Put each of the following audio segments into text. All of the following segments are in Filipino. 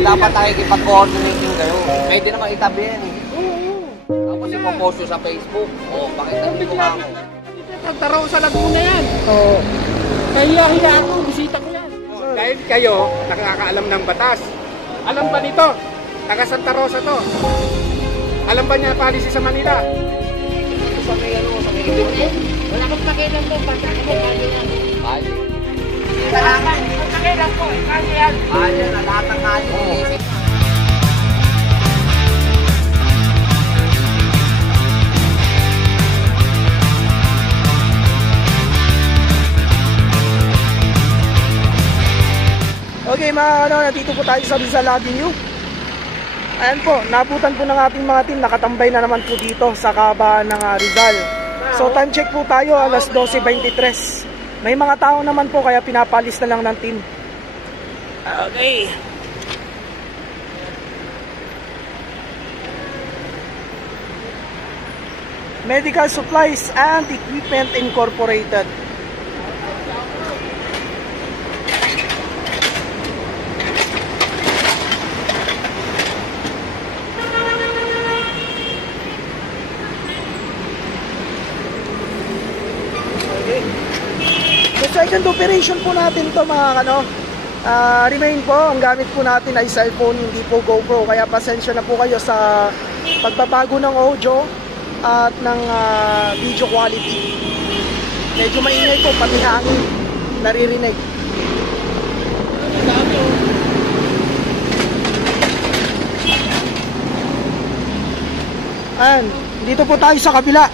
dapat nakikipag-coordinating kayo. Pwede naman itabi yan eh. Tapos ipopost nyo sa Facebook. O, pakita nyo yung mukha mo. Pagtaraw sa Laguna yan. Oo. Kaya ako, bisita ko yan. Dahil kayo, nakakaalam ng batas. Alam ba nito? Taga Santa Rosa to. Alam ba niya policy sa Manila? Sa may ano, sa may internet. Wala akong pakialam po, basta ako kaya lang. Kali. Salamat, kung pakialam po, kaya yan. Kali na lahat ng kali. Okay mga ano, nandito po tayo sa Rizal Avenue. Ayan po, nabutan po ng ating mga team, nakatambay na naman po dito sa kahabaan ng Rizal. So time check po tayo, alas 12:23. May mga tao naman po kaya pinapalis na lang ng team. Okay. Medical Supplies and Equipment Incorporated. Second operation po natin to mga ano, remain po, ang gamit po natin ay cellphone, hindi po GoPro, kaya pasensya na po kayo sa pagbabago ng audio at ng video quality. Medyo maingay po, pati hangin naririnig. Ayan, dito po tayo sa kabila.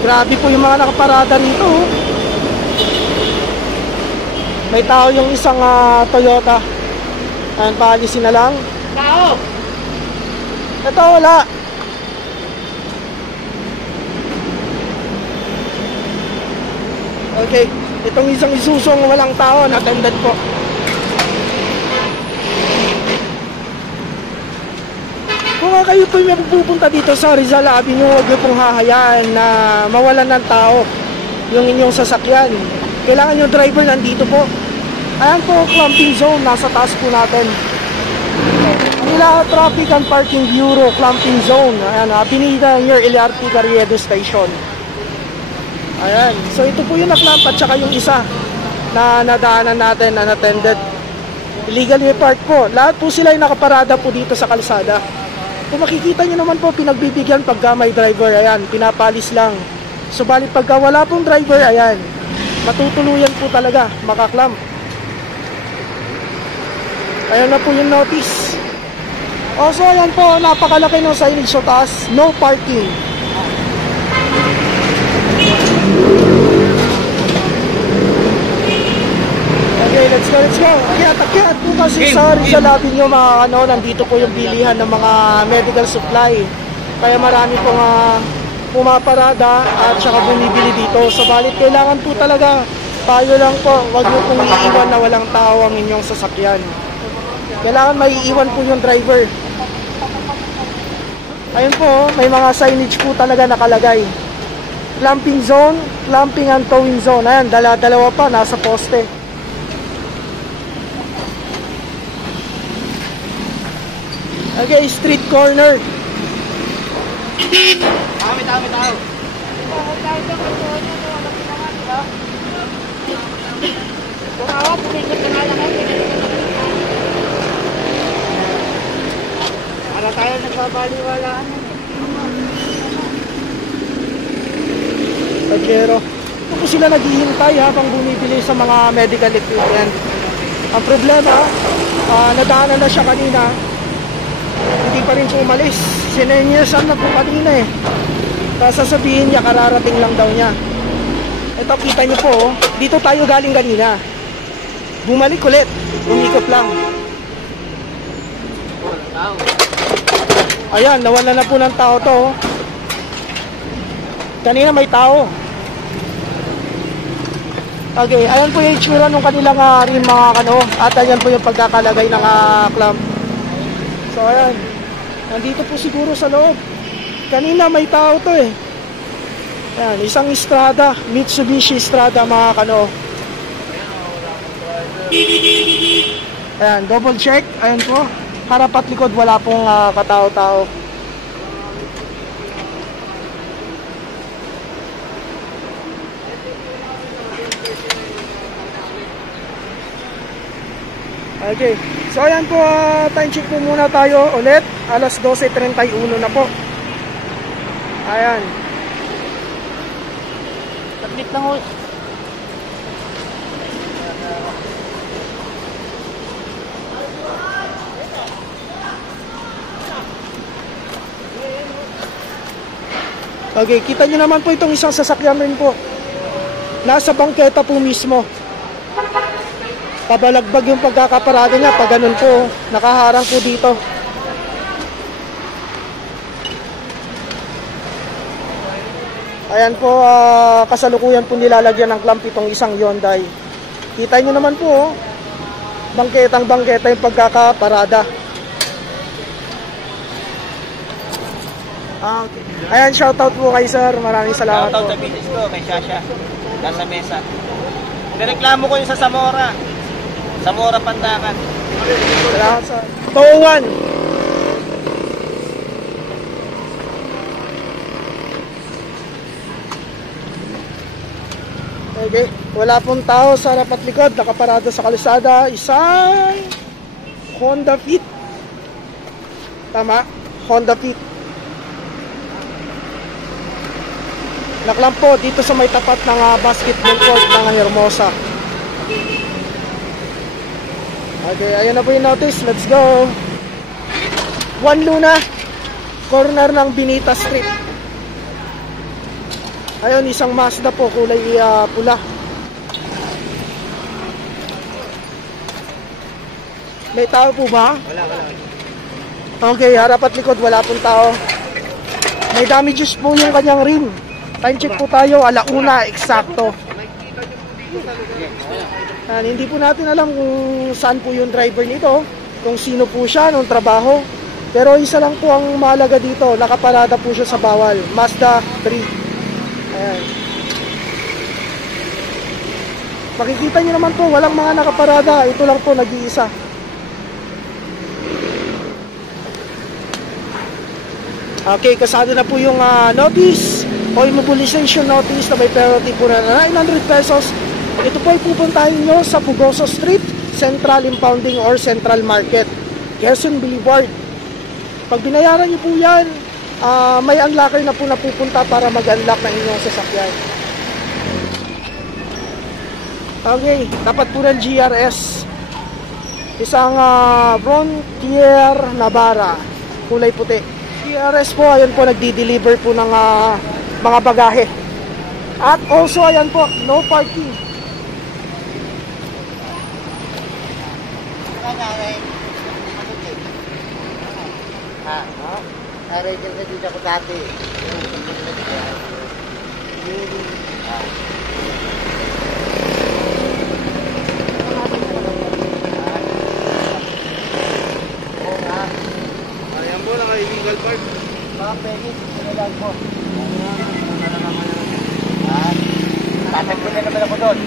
Grabe po yung mga nakaparada rito. May tao yung isang Toyota. Ayan, paalisin na lang. Tao! Ito wala. Okay, itong isang Isusong walang tao, attended po. Kung kayo po may pupunta dito sa Rizal Avenue, huwag niyo pong hahayaan na mawalan ng tao yung inyong sasakyan. Kailangan yung driver nandito po. Ayan po, clamping zone, nasa taas po natin. Manila Traffic and Parking Bureau, clamping zone. Ayan, pinita near LRT Carriedo Station. Ayan, so ito po yung naklamp at saka yung isa na nadaanan natin, unattended. Illegally parked po. Lahat po sila yung nakaparada po dito sa kalsada. Kung makikita nyo naman po, pinagbibigyan pagka may driver, ayan, pinapalis lang. Subalit pagka wala pong driver, ayan, matutuluyan po talaga, makaklamp. Ayan na po yung notice. Also, ayan po, napakalaki ng signage sa taas, no parking. Okay, let's go, let's go. Akyat po kasi sa Rizal Avenue, mga ano, nandito po yung bilihan ng mga medical supply. Kaya marami pong pumaparada at saka bumibili dito. Subalit kailangan po talaga, tayo lang po, wag niyo pong iiwan na walang tao ang inyong sasakyan. Kailangan maiiwan po yung driver. Ayun po, may mga signage po talaga nakalagay. Clamping zone, clamping and towing zone. Ayan, dalawa pa, nasa poste. Okay, street corner. Tao. Kung ako, pumikot na nga lang ako. Para tayo nagbabaliwalaan. Pajero. Ito po sila naghihintay habang bumibili sa mga medical equipment. Ang problema, nadaanan na siya kanina. Hindi pa rin po umalis. Sinenyesan na po kanina eh. Kaya sasabihin niya, kararating lang daw niya. Ito, kita niyo po, dito tayo galing kanina. Bumalik ulit. Umikot lang. Ayan, nawala na po ng tao to. Kanina may tao. Okay, ayan po yung itsura ng kanilang rim mga kano. At ayan po yung pagkakalagay ng clamp. So ayan, nandito po siguro sa loob. Kanina may tao to eh. Ayan, isang Strada, Mitsubishi Strada mga kano. Ayan, double check. Ayan po, harap at likod wala pong katao-tao. Okay, so ayan po, time check po muna tayo ulit. Alas 12:31 na po. Ayan. Tablit lang ho. Okay, kita nyo naman po itong isang sasakyan rin po. Nasa bangketa po mismo. Pabalagbag yung pagkakaparada niya pag ganun po, nakaharang po dito. Ayan po, kasalukuyan po nilalagyan ng clamp itong isang Hyundai. Kita nyo naman po, bangketang bangketa yung pagkakaparada. Okay. Ayan, shoutout po kay sir, maraming salamat po. Shoutout sa business ko, kay Shasha, nasa mesa. Nireklamo ko yung sa Zamora. Zamora Pandakan. Salamat sa 201. Okay, wala pong tao sa harap at likod, nakaparada sa kalsada, isang Honda Fit. Tama, Honda Fit. Naklampo dito sa may tapat ng basketball court ng Hermosa. Okay, ayan na po yung notice. Let's go. Juan Luna, corner ng Binita Street. Ayun, isang Mazda po, kulay pula. May tao po ba? Wala. Okay, harap at likod, wala pong tao. May damages po yung kanyang rim. Time check po tayo, 1:00 eksakto. Hindi po natin alam kung saan po yung driver nito, kung sino po siya, nung trabaho. Pero isa lang po ang mahalaga dito, nakaparada po siya sa bawal, Mazda 3. Ayan. Makikita nyo naman po, walang mga nakaparada, ito lang po nag-iisa. Okay, kasado na po yung notice o immobilization notice na may penalty po na 900 pesos. Ito po ay pupuntahin nyo sa Pugoso Street, Central Impounding or Central Market, Quezon Boulevard. Pag binayaran nyo po yan, may unlocker na po na pupunta para mag-unlock ng inyong sasakyan. Okay, dapat po ng GRS. Isang Frontier Navara, kulay puti. GRS po, ayan po, nagdi-deliver po ng mga bagahe. At also, ayan po, no parking. Aray dyan ka dito ako dati. Ayan po, naka-illegal park. Mga pengit, sinalag po. Tatag ko na naman ako doon.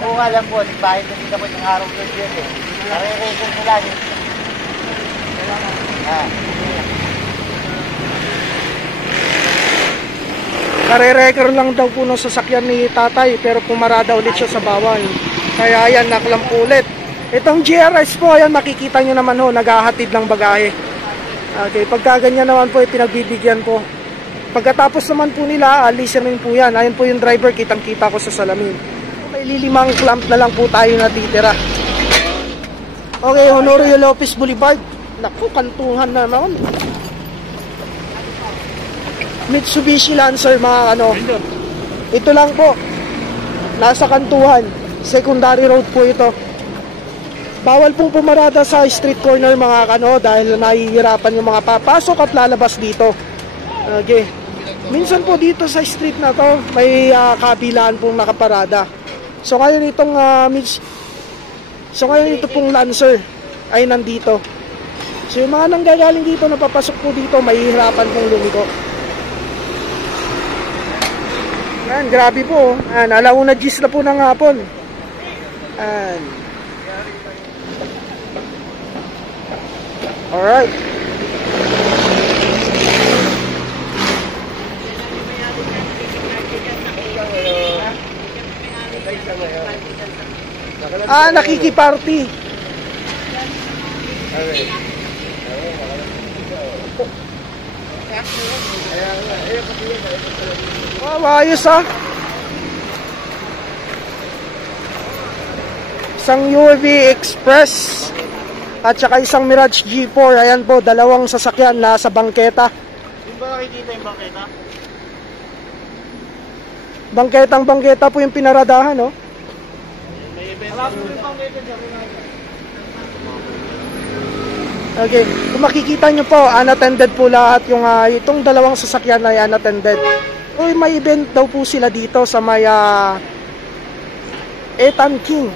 Oo, alam po, bahay na dito ako ng araw doon yun eh. Nare-record ko lang. Nare-record lang daw po ng sasakyan ni tatay, pero pumarada ulit siya sa bawal. Kaya ayan, naklampo ulit. Itong GRS po, ayan, makikita nyo naman ho, naghahatid ng bagahe. Okay, pagka ganyan naman po, pinagbibigyan po. Pagkatapos naman po nila, listening po yan. Ayan po yung driver, kitang-kita ko sa salamin. May lilimang clamp na lang po tayo natitira. Okay, Honorio Lopez Boulevard. Naku, kantuhan na naman. Mitsubishi Lancer, mga ano. Ito lang po. Nasa kantuhan. Secondary road po ito. Bawal pong pumarada sa street corner, mga ano, dahil nahihirapan yung mga papasok at lalabas dito. Okay. Minsan po dito sa street na to, may kabilaan pong nakaparada. So ngayon ito pong Lancer ay nandito. So yung mga nanggagaling dito, napapasok po dito, mahihirapan pong lumiko. Ayan, grabe po. Ayan, 1:10 na po ng hapon. Ayan. Alright. Nakikiparty. Ayos Isang UAV Express at saka isang Mirage G4. Ayan po, dalawang sasakyan nasa bangketa. Yung ba nakikita yung bangketa? Bangketang-bangketa po yung pinaradahan, no? May event. Okay, kung makikita nyo po, unattended po lahat yung itong dalawang sasakyan na unattended. Uy, may event daw po sila dito sa may Ethan King.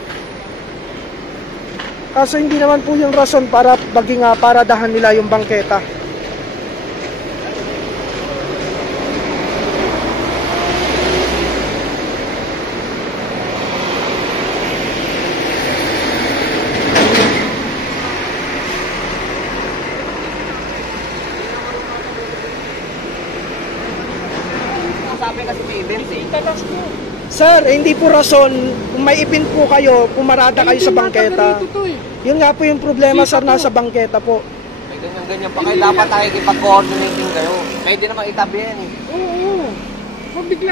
Kaso hindi naman po yung rason para maging paradahan nila yung bangketa. Sabi kasi may event eh. Sir, hindi po rason kung may event po kayo, pumarada kayo sa bangketa. Yun nga po yung problema, sir, nasa bangketa po. May ganyan-ganyan pa kayo. Dapat tayo ipag-coordinating kayo. Pwede naman itabi yan eh. Oo.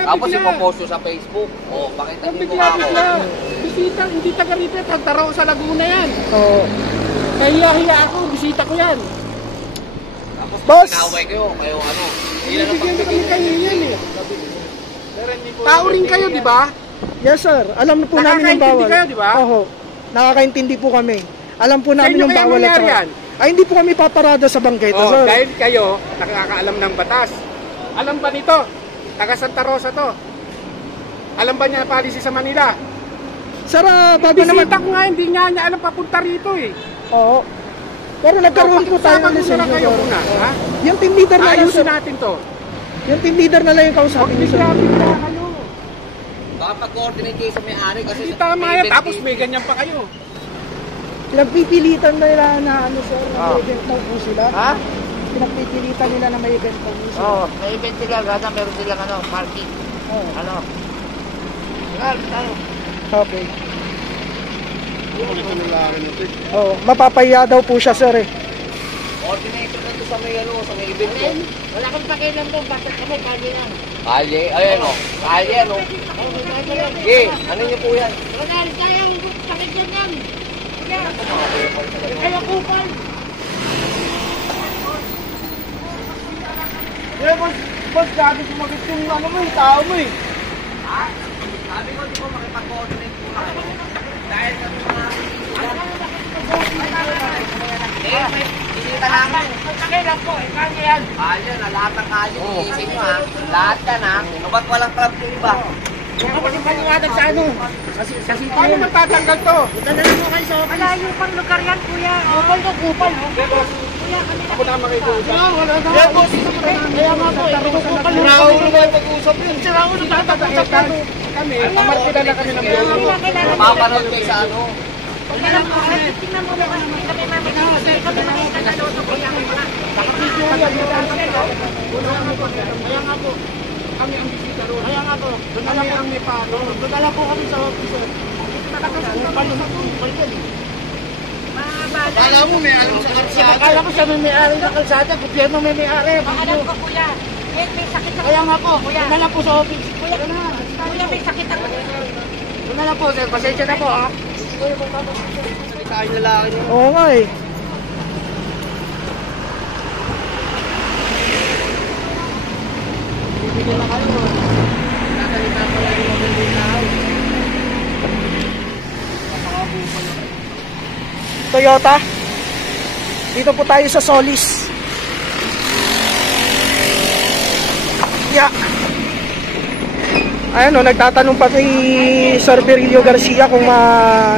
Tapos ipopost sa Facebook. O, pakita niyo kung ako. Bisita, hindi taga rito. Tagtaro sa Laguna yan. Oo. Nahiya-hiya ako, bisita ko yan. Tapos Boss! pinaway kayo. Kayo ano. Hindi na Bigyan napagbigay kami kayo yan eh. Tao rin kayo, di ba? Yes, sir. Alam na po namin yung bawal. Nakakaintindi kayo, di ba? Oo. Nakakaintindi po kami. Alam po Sa namin inyo yung kaya bawal at mangyari saka. yan? Ay, hindi po kami paparada sa bangketa, Oh, sir. dahil kayo, nakakaalam ng batas. Alam ba nito? Taga Santa Rosa to. Alam ba niya policy sa Manila? Sir, bago naman. Bisita ko nga, hindi nga niya alam papunta rito eh. Oo. Pero nagkaroon po tayo ng Pakiusapan muna lisensya, kayo sir. muna, ha? Yung team leader na lang, sir. Ayusin natin to. Yung team leader na lang yung kausapin niyo, sir. Grabe na kayo. Baka pag-coordinate kayo sa may-ari kasi Hindi tama may yan, event tapos eh. may ganyan pa kayo. Pinagpipilitan nila na ano, sir, na may event daw po sila. Ha? Pinagpipilitan nila na may event daw po sila. Oo, may event sila. Gata meron silang parking. Oo. Ano? Tayo. Okay. Oh, mapapahiya daw po siya, sir, eh. Coordinator na to sa may ano, sa may event ko. Wala kang pakialam doon. Basta kami, kali lang. Kalye, ayan o. Kalye ano. Sige, ano niyo po yan? Wala, tayo. Pakinggan yan. Kaya kupal. Boss, grabe sumagot yung ano mo, yung tao mo, eh. Sabi ko, di ko makipag-coordinate po na kayo. Dahil kami mga... Bisita namin. Pakilang po, kanya yan. Kalye na, lahat ng kalye. Iisip nyo ha. Lahat ka na. Ba't walang club yung iba? Kapag paliwanag sa ano? Kasi Paano magtatanggal to? Dadala mo kayo sa office. Malayo pang lugar yan, kuya. Kupal to, kupal. Kuya, kami Ako na makikiusap. Wala na. Kaya boss, kaya nga po, kupal. Siraulo na yung pag-uusap yun. Siraulo na pag-uusap yun. Kami, kamarkilala kami ng Kaya bulo. kilala niyo. Mapanood kayo sa ano. Kaya lang po, tingnan mo naman kami mamimili. Kami makita na loto po yung mga. Kaya nga po. Kami ang bisita ron. Kaya nga po. Kami ang may palo. Dadala po kami sa office. Kupal yun. Kupal yun. Mga mo may alam sa kalsada. Akala ko siya may-ari ng kalsada. Gobyerno may-ari. alam ko, kuya. May sakit ako. Kaya nga po. Doon na lang po sa office. Kuya, may sakit ako. Doon na lang po, sir. Pasensya na po, ha? Salitain lalaki niyo. Oo nga, eh. Toyota. Dito po tayo sa Solis. Yeah. Ayan o, nagtatanong pa kay Sir Virilio Garcia kung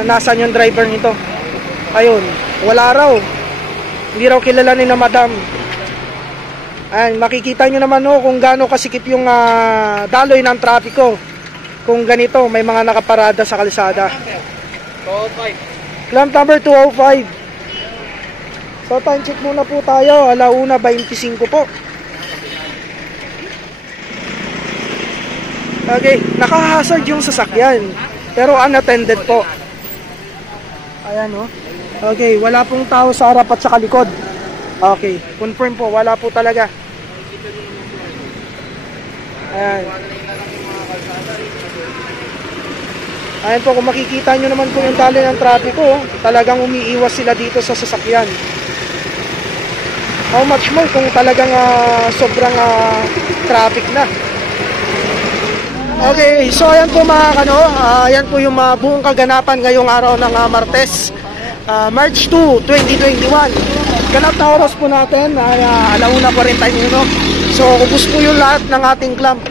nasaan yung driver nito. Ayun, wala raw. Hindi raw kilala ni na madam. Ayan, makikita nyo naman o kung gaano kasikip yung daloy ng trapiko. Kung ganito, may mga nakaparada sa kalsada. 205. Clamp number 205. So time check muna po tayo, 1:25 po. Okay, naka-hazard yung sasakyan, pero unattended po. Ayan o. Okay, wala pong tao sa harap at sa kalikod. Okay, confirm po, wala po talaga. Ayan. Ayan po, kung makikita nyo naman po yung daloy ng trapiko, talagang umiiwas sila dito sa sasakyan. How much more kung talagang sobrang traffic na. Okay, so ayan po mga ayan po yung buong kaganapan ngayong araw ng Martes, March 2, 2021. Ganap na oras po natin ay 1:41. So, ubos po yung lahat ng ating clamp.